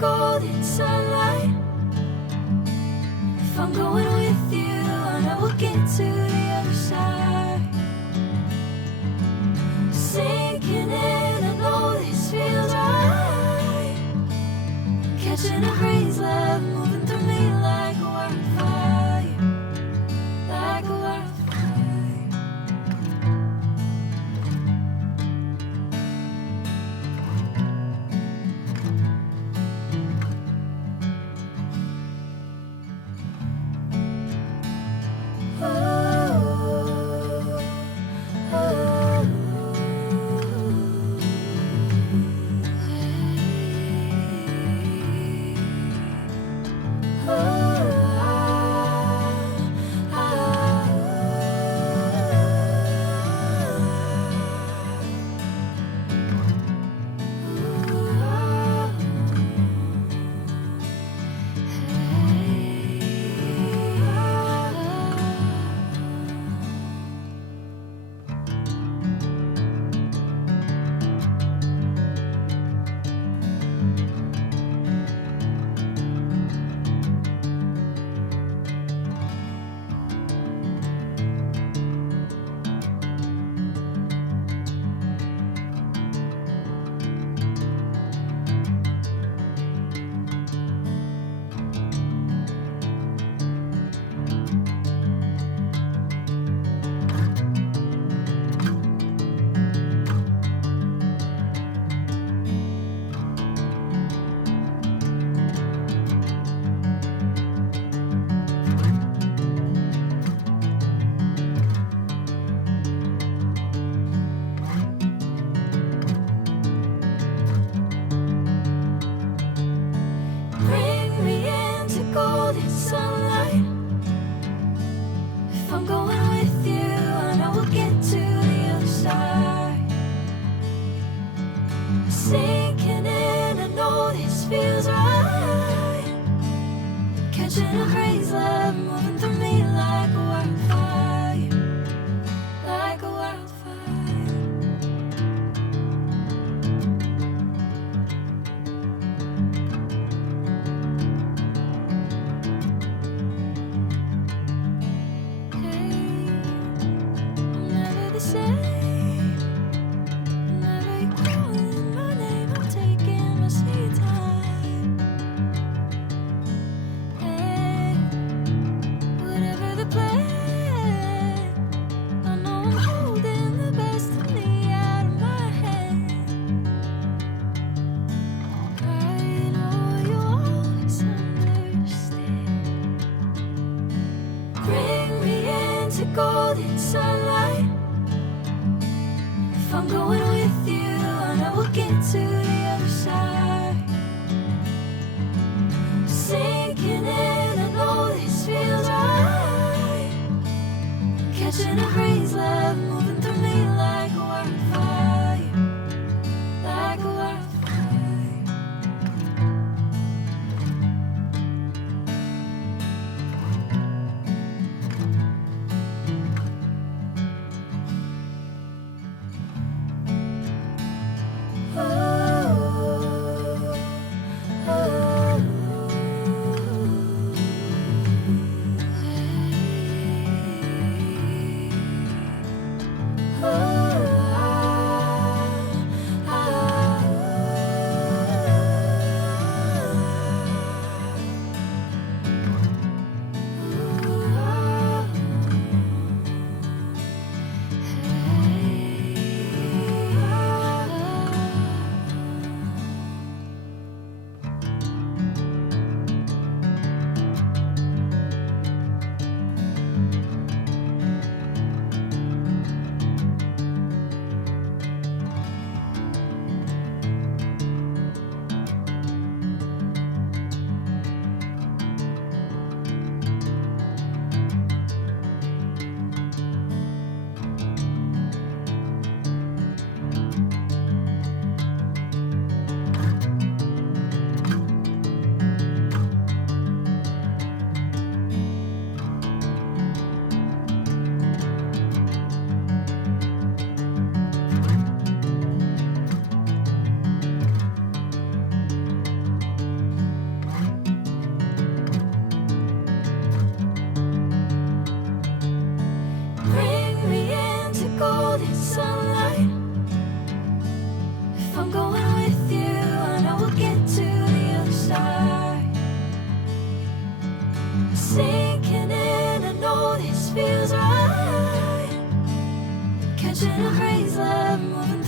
golden sunlight. If I'm going with you, I know we'll get to the other side. Sinking in, I know this feels right. Catching a breeze, love moving through me like a wildfire, like a wildfire. Bring me into golden sunlight. If I'm going with you, I know we'll get to the other side. Sinking in, I know this feels right. Catching a breeze, love moving through me like a wildfire, like a wildfire. Never the same. Whenever you're calling my name, I'm taking my sweet time. Hey, whatever the plan, I know I'm holding the best of me out of my hand. I know you always understand. Bring me into golden sunlight. If I'm going with you, I know we'll get to the other side. Sinking in, I know this feels right. Catching a breeze, love moving through me like a wildfire, like a wildfire. Oh. morning sunlight. If I'm going with you, I know we'll get to the other side. Sinking in, I know this feels right. Catching a breeze, love moving